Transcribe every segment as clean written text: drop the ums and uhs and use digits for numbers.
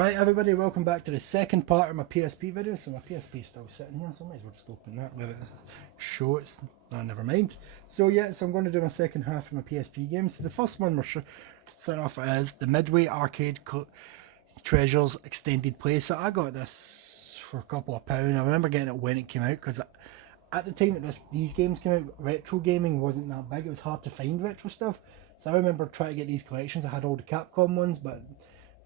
Alright everybody, welcome back to the second part of my PSP video. So my PSP is still sitting here, so I might as well just open that, let it show it's... no, never mind. So yeah, so I'm going to do my second half of my PSP games. So the first one we're starting off is the Midway Arcade Treasures Extended Play. So I got this for a couple of pounds. I remember getting it when it came out, because at the time that these games came out, retro gaming wasn't that big. It was hard to find retro stuff. So I remember trying to get these collections. I had all the Capcom ones, but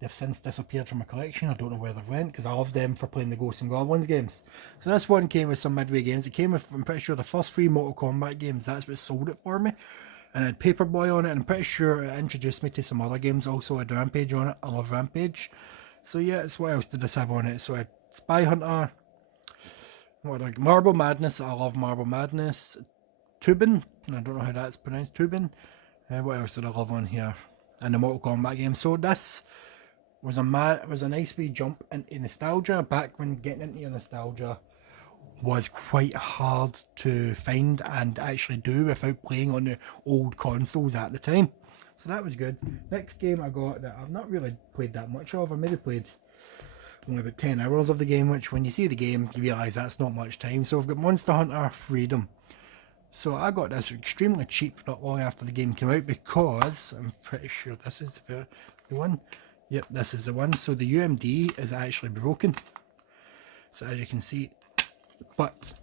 they've since disappeared from my collection. I don't know where they've went, because I love them for playing the Ghosts and Goblins games. So this one came with some Midway games. It came with, I'm pretty sure, the first 3 Mortal Kombat games. That's what sold it for me. And it had Paperboy on it, and I'm pretty sure it introduced me to some other games also. It had Rampage on it. I love Rampage. So yeah, it's what else did this have on it? So I had Spy Hunter, Marble Madness. I love Marble Madness. Tubin, I don't know how that's pronounced. Tubin. What else did I love on here? And the Mortal Kombat game. So this was a nice wee jump into nostalgia. Back when getting into your nostalgia was quite hard to find and actually do without playing on the old consoles at the time. So that was good. Next game I got that I've not really played that much of. I maybe played only about 10 hours of the game, which when you see the game you realise that's not much time. So I've got Monster Hunter Freedom. So I got this extremely cheap not long after the game came out, because I'm pretty sure this is the one. Yep, this is the one. So the UMD is actually broken. So as you can see, but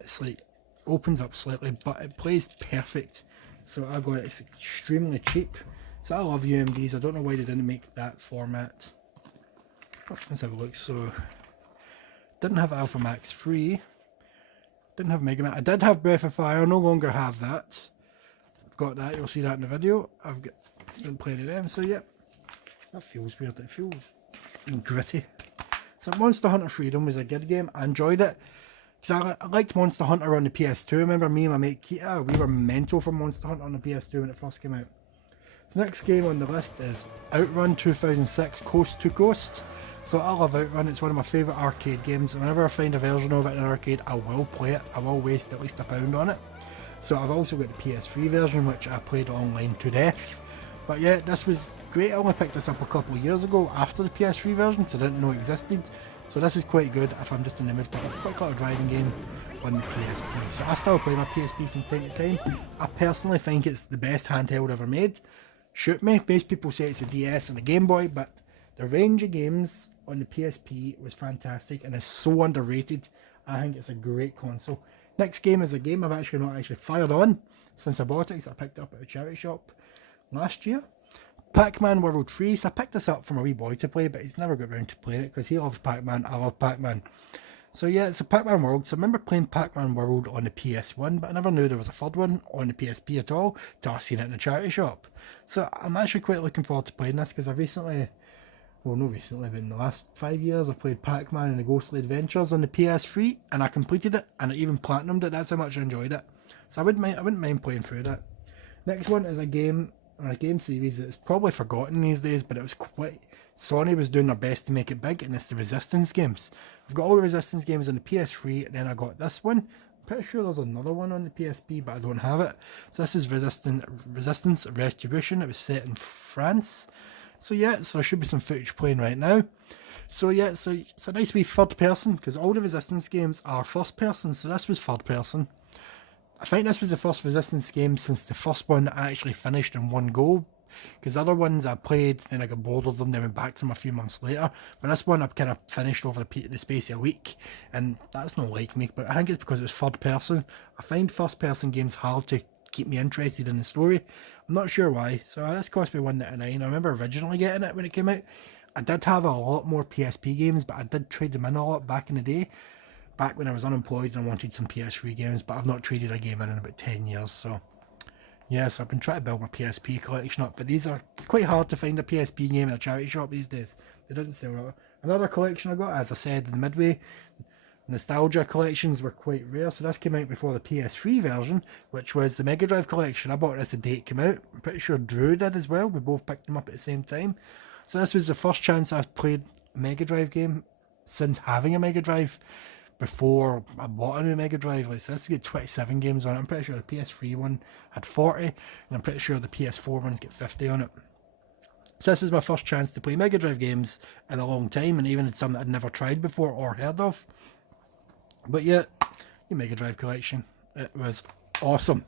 it's like opens up slightly, but it plays perfect. So I got it. It's extremely cheap. So I love UMDs. I don't know why they didn't make that format. Let's have a look. So didn't have Alpha Max 3. Didn't have Mega Man. I did have Breath of Fire. I no longer have that. I've got that. You'll see that in the video. I've been playing of them. So yep. That feels weird. It feels gritty. So Monster Hunter Freedom was a good game. I enjoyed it, because I liked Monster Hunter on the PS2. I remember me and my mate Kita, we were mental for Monster Hunter on the PS2 when it first came out. The next game on the list is Outrun 2006 Coast to Coast. So I love Outrun. It's one of my favourite arcade games. Whenever I find a version of it in an arcade, I will play it. I will waste at least £1 on it. So I've also got the PS3 version, which I played online to death. But yeah, this was great. I only picked this up a couple of years ago after the PS3 version, because I didn't know it existed. So this is quite good if I'm just in the mood for a quick little driving game on the PSP. So I still play my PSP from time to time. I personally think it's the best handheld ever made. Shoot me, most people say it's the DS and the Game Boy, but the range of games on the PSP was fantastic and is so underrated. I think it's a great console. Next game is a game I've actually not fired on since I bought it, because I picked it up at a charity shop last year. PacMan World 3. So I picked this up for my wee boy to play, but he's never got around to playing it because he loves Pac-Man. I love Pac-Man. So yeah, it's a PacMan World. So I remember playing PacMan World on the PS1, but I never knew there was a third one on the PSP at all till I seen it in a charity shop. So I'm actually quite looking forward to playing this, because I've recently, well not recently, but in the last 5 years I've played Pac-Man and the Ghostly Adventures on the PS3, and I completed it and I even platinumed it. That's how much I enjoyed it. So I wouldn't mind playing through that. Next one is a game series that's probably forgotten these days, but it was quite... Sony was doing their best to make it big, and it's the Resistance games. I've got all the Resistance games on the PS3, and then I got this one. I'm pretty sure there's another one on the PSP, but I don't have it. So this is Resistance Retribution. It was set in France. So yeah, so there should be some footage playing right now. So yeah, so it's a nice wee third person, because all the Resistance games are first person, so this was third person. I think this was the first Resistance game since the first one I actually finished in one go, because the other ones I played, then I got bored of them, then went back to them a few months later. But this one I've kind of finished over the space of a week, and that's not like me, but I think it's because it's third person. I find first person games hard to keep me interested in the story. I'm not sure why. So this cost me $1.99. I remember originally getting it when it came out. I did have a lot more PSP games, but I did trade them in a lot back in the day. Back when I was unemployed and I wanted some PS3 games, but I've not traded a game in about 10 years, so... yeah, so I've been trying to build my PSP collection up, but it's quite hard to find a PSP game in a charity shop these days. They didn't sell it. Another collection I got, as I said, the Midway Nostalgia collections were quite rare, so this came out before the PS3 version, which was the Mega Drive collection. I bought this the day it came out. I'm pretty sure Drew did as well. We both picked them up at the same time. So this was the first chance I've played a Mega Drive game since having a Mega Drive. Before I bought a new Mega Drive, like, so this has got 27 games on it. I'm pretty sure the PS3 one had 40, and I'm pretty sure the PS4 one's got 50 on it. So this is my first chance to play Mega Drive games in a long time, and even some that I'd never tried before or heard of. But yeah, the Mega Drive collection, it was awesome.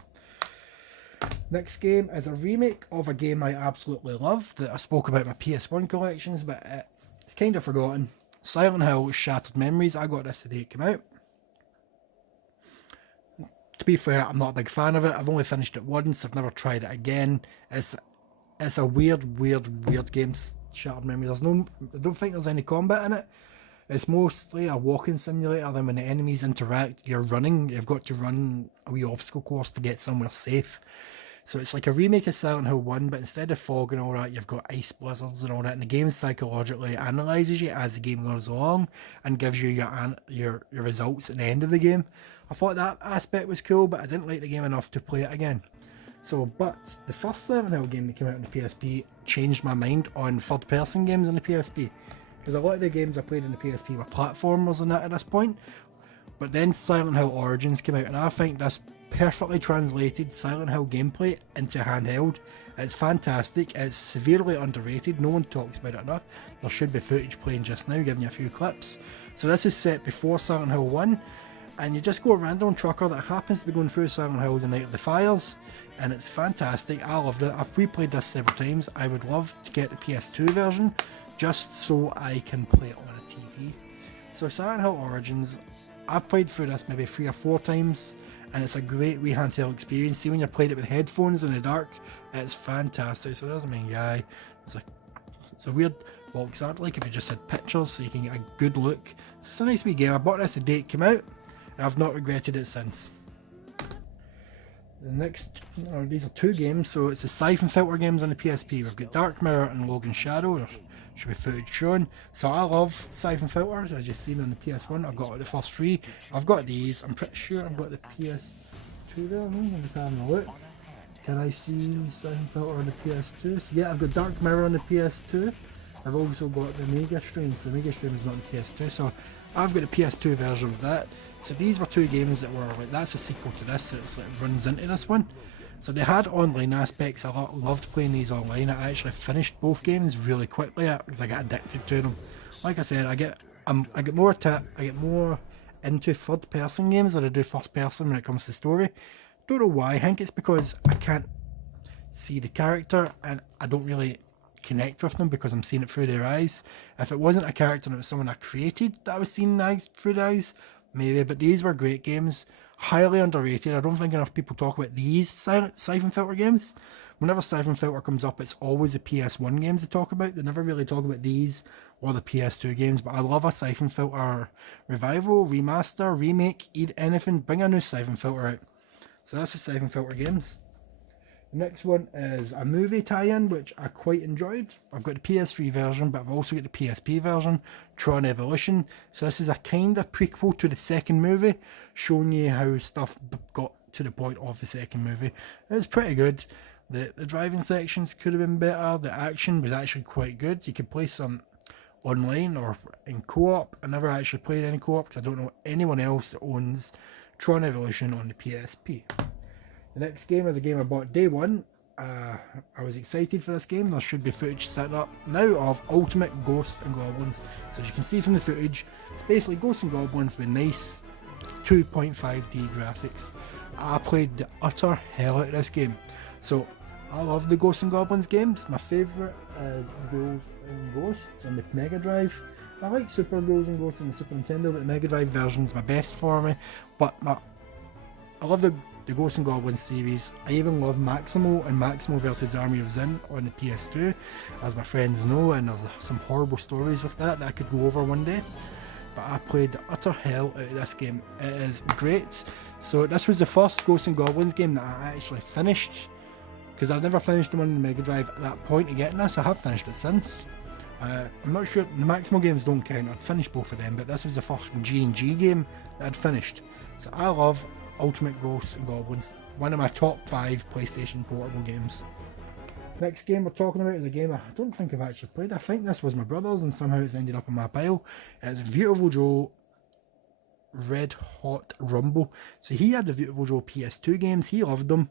Next game is a remake of a game I absolutely love that I spoke about in my PS1 collections, but it's kind of forgotten. Silent Hill Shattered Memories. I got this the day it came out. To be fair, I'm not a big fan of it. I've only finished it once. I've never tried it again. It's a weird game, Shattered Memories. I don't think there's any combat in it. It's mostly a walking simulator. Then when the enemies interact, you're running. You've got to run a wee obstacle course to get somewhere safe. So it's like a remake of Silent Hill 1, but instead of fog and all that, you've got ice blizzards and all that. And the game psychologically analyses you as the game goes along and gives you your results at the end of the game. I thought that aspect was cool, but I didn't like the game enough to play it again. But the first Silent Hill game that came out on the PSP changed my mind on third-person games on the PSP. Because a lot of the games I played on the PSP were platformers and that at this point. But then Silent Hill Origins came out, and I think this perfectly translated Silent Hill gameplay into handheld. It's fantastic. It's severely underrated. No one talks about it enough. There should be footage playing just now, giving you a few clips. So this is set before Silent Hill 1, and you just go a random trucker that happens to be going through Silent Hill the night of the fires, and it's fantastic. I loved it. I've replayed this several times. I would love to get the PS2 version just so I can play it on a TV. So Silent Hill Origins, I've played through this maybe 3 or 4 times, and it's a great wee handheld experience. See, when you're playing it with headphones in the dark, it's fantastic. So there's a main guy. It's a weird box art, like if you just had pictures so you can get a good look. It's a nice wee game. I bought this the day it came out, and I've not regretted it since. The next, these are 2 games, so it's the Syphon Filter games on the PSP. We've got Dark Mirror and Logan Shadow. There should be footage shown. So I love Syphon Filter, as you've seen on the PS1. I've got the first 3. I've got these. I'm pretty sure I've got the PS2 there. I'm just having a look. Can I see Syphon Filter on the PS2? So yeah, I've got Dark Mirror on the PS2. I've also got the Mega Strain, so the Mega Strain is not on the PS2, so I've got the PS2 version of that. So these were 2 games that were like, that's a sequel to this, so it's like runs into this one. So they had online aspects. I loved playing these online. I actually finished both games really quickly because I got addicted to them. Like I said, I get more into third person games than I do first person when it comes to story. Don't know why. I think it's because I can't see the character and I don't really connect with them because I'm seeing it through their eyes. If it wasn't a character and it was someone I created that I was seeing through the eyes, maybe. But these were great games. Highly underrated. I don't think enough people talk about these Syphon Filter games. Whenever Syphon Filter comes up, it's always the PS1 games they talk about. They never really talk about these or the PS2 games. But I love a Syphon Filter revival, remaster, remake, anything. Bring a new Syphon Filter out. So that's the Syphon Filter games. The next one is a movie tie-in, which I quite enjoyed. I've got the PS3 version, but I've also got the PSP version, Tron Evolution. So this is a kind of prequel to the second movie, showing you how stuff got to the point of the second movie. It was pretty good. The driving sections could have been better. The action was actually quite good. You could play some online or in co-op. I never actually played any co-op because I don't know anyone else that owns Tron Evolution on the PSP. The next game is a game I bought day one. I was excited for this game. There should be footage set up now of Ultimate Ghosts and Goblins. So as you can see from the footage, it's basically Ghosts and Goblins with nice 2.5D graphics. I played the utter hell out of this game. So I love the Ghosts and Goblins games. My favourite is Ghouls and Ghosts on the Mega Drive. I like Super Ghouls and Ghosts on the Super Nintendo, but the Mega Drive version is my best for me. But I love the Ghosts and Goblins series. I even love Maximo and Maximo vs the Army of Zin on the PS2, as my friends know, and there's some horrible stories with that I could go over one day. But I played the utter hell out of this game. It is great. So this was the first Ghosts and Goblins game that I actually finished, because I've never finished the one on the Mega Drive at that point of getting this. I have finished it since. I'm not sure, the Maximo games don't count, I'd finished both of them, but this was the first G&G game that I'd finished. So I love Ultimate Ghosts and Goblins, one of my top 5 PlayStation portable games. Next game we're talking about is a game I don't think I've actually played. I think this was my brother's and somehow it's ended up on my pile. It's Beautiful Joe Red Hot Rumble. So he had the Beautiful Joe PS2 games, he loved them,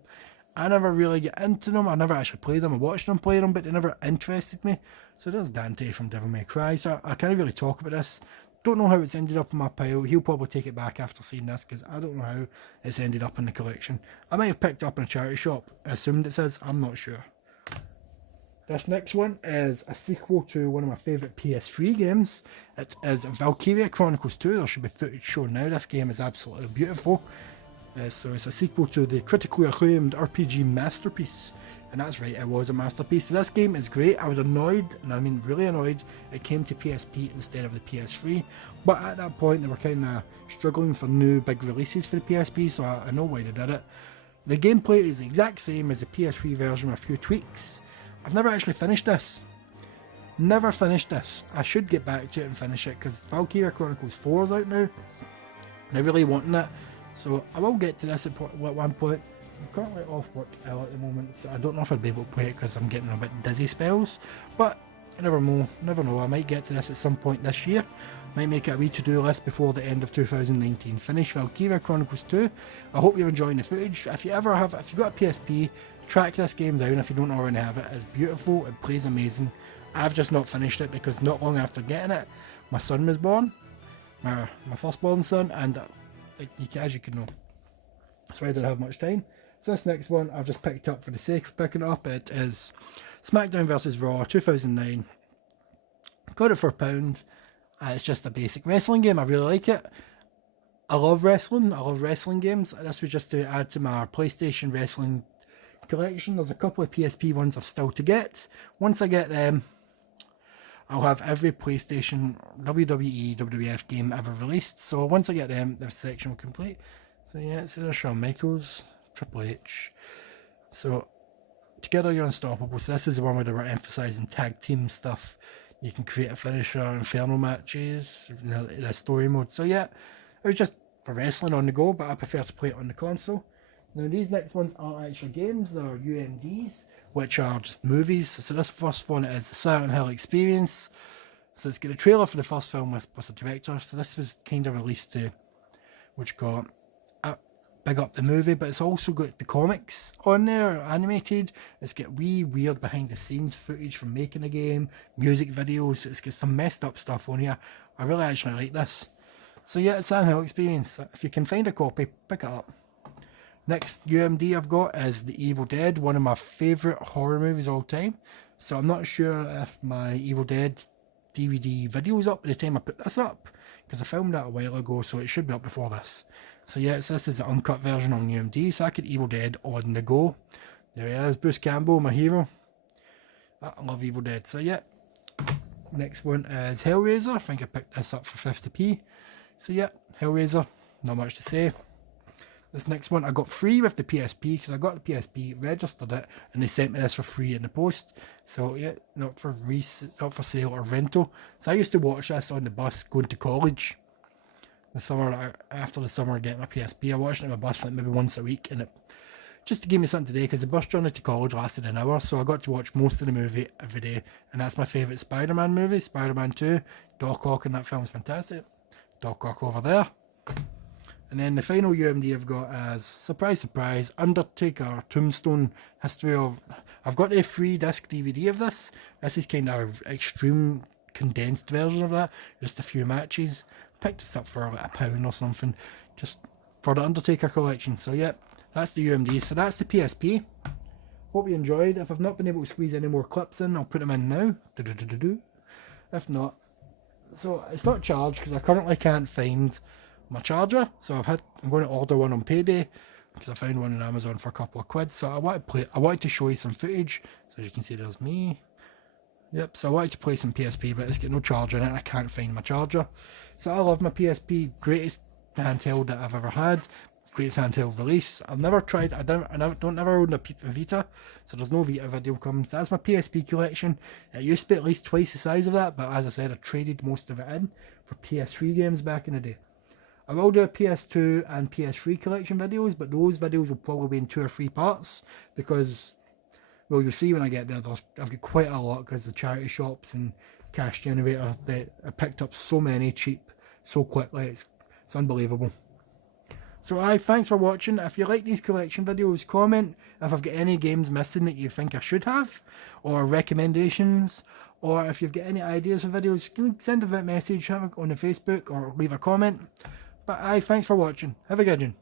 I never really get into them. I never actually played them. I watched them play them, but they never interested me. So there's Dante from Devil May Cry. So I can't really talk about this. Don't know how it's ended up in my pile. He'll probably take it back after seeing this, because I don't know how it's ended up in the collection. I might have picked it up in a charity shop and assumed it says. I'm not sure. This next one is a sequel to one of my favourite PS3 games. It is Valkyria Chronicles 2. There should be footage shown now. This game is absolutely beautiful. So it's a sequel to the critically acclaimed RPG masterpiece. And that's right, it was a masterpiece. So this game is great. I was annoyed, and I mean really annoyed, it came to PSP instead of the PS3. But at that point they were kind of struggling for new big releases for the PSP, so I know why they did it. The gameplay is the exact same as the PS3 version with a few tweaks. I've never actually finished this. Never finished this. I should get back to it and finish it, because Valkyria Chronicles 4 is out now. And I really want it. So I will get to this at one point. I'm currently off work ill at the moment, so I don't know if I'd be able to play it because I'm getting a bit dizzy spells. But I never know. I might get to this at some point this year. Might make it a wee to-do list before the end of 2019. Finish Valkyria Chronicles 2. I hope you're enjoying the footage. If you've got a PSP, track this game down if you don't already have it. It's beautiful. It plays amazing. I've just not finished it because not long after getting it, my son was born. My firstborn son, and as you can know, so I didn't have much time. So this next one I've just picked up for the sake of picking it up. It is Smackdown vs Raw 2009. Got it for £1. It's just a basic wrestling game. I really like it. I love wrestling. I love wrestling games. This was just to add to my PlayStation wrestling collection. There's a couple of PSP ones I've still to get. Once I get them, I'll have every PlayStation WWE, WWF game ever released. So once I get them, this section will complete. So yeah, so there's Shawn Michaels, Triple H. So Together You're Unstoppable. So this is the one where they were emphasising tag team stuff. You can create a finisher, inferno matches, the story mode. So yeah, it was just for wrestling on the go, but I prefer to play it on the console. Now these next ones aren't actual games, they're UMDs, which are just movies. So this first one is the Silent Hill Experience. So it's got a trailer for the first film with the director. So this was kind of released to, big up the movie, but it's also got the comics on there, animated. It's got wee weird behind the scenes footage from making the game, music videos. It's got some messed up stuff on here. I really actually like this. So yeah, it's Silent Hill Experience. If you can find a copy, pick it up. Next UMD I've got is The Evil Dead, one of my favourite horror movies of all time. So I'm not sure if my Evil Dead DVD video is up by the time I put this up, because I filmed that a while ago, so it should be up before this. So yeah, this is the uncut version on UMD, so I could Evil Dead on the go. There he is, Bruce Campbell, my hero. I love Evil Dead. So yeah, next one is Hellraiser. I think I picked this up for 50p. So yeah, Hellraiser, not much to say. This next one I got free with the PSP, because I got the PSP, registered it, and they sent me this for free in the post. So yeah, not for sale or rental. So I used to watch this on the bus going to college. The summer, after the summer, getting my PSP, I watched it on my bus like maybe once a week, and it just to give me something to do, because the bus journey to college lasted an hour, so I got to watch most of the movie every day. And that's my favourite SpiderMan movie, Spider-Man 2. Doc Ock in that film's fantastic. Doc Ock over there. And then the final UMD I've got is, surprise surprise, Undertaker Tombstone History of... I've got the 3-disc DVD of this. This is kind of an extreme condensed version of that. Just a few matches. Picked this up for like £1 or something, just for the Undertaker collection. So yeah, that's the UMD. So that's the PSP. Hope you enjoyed. If I've not been able to squeeze any more clips in, I'll put them in now. If not, so it's not charged because I currently can't find my charger. So I'm going to order one on payday because I found one on Amazon for a couple of quid. So I wanted to show you some footage. So as you can see, there's me. Yep, so I wanted to play some PSP, but it's got no charger in it and I can't find my charger. So I love my PSP, greatest handheld that I've ever had, greatest handheld release. I've never tried, I don't own a Vita, so there's no Vita video comes. That's my PSP collection. It used to be at least twice the size of that, but as I said, I traded most of it in for PS3 games back in the day. I will do a PS2 and PS3 collection videos, but those videos will probably be in 2 or 3 parts, because... well, you'll see when I get there, I've got quite a lot, because the charity shops and cash generator, I picked up so many cheap so quickly, it's unbelievable. So thanks for watching. If you like these collection videos, comment if I've got any games missing that you think I should have, or recommendations, or if you've got any ideas for videos, send a message on the Facebook or leave a comment. But thanks for watching. Have a good one.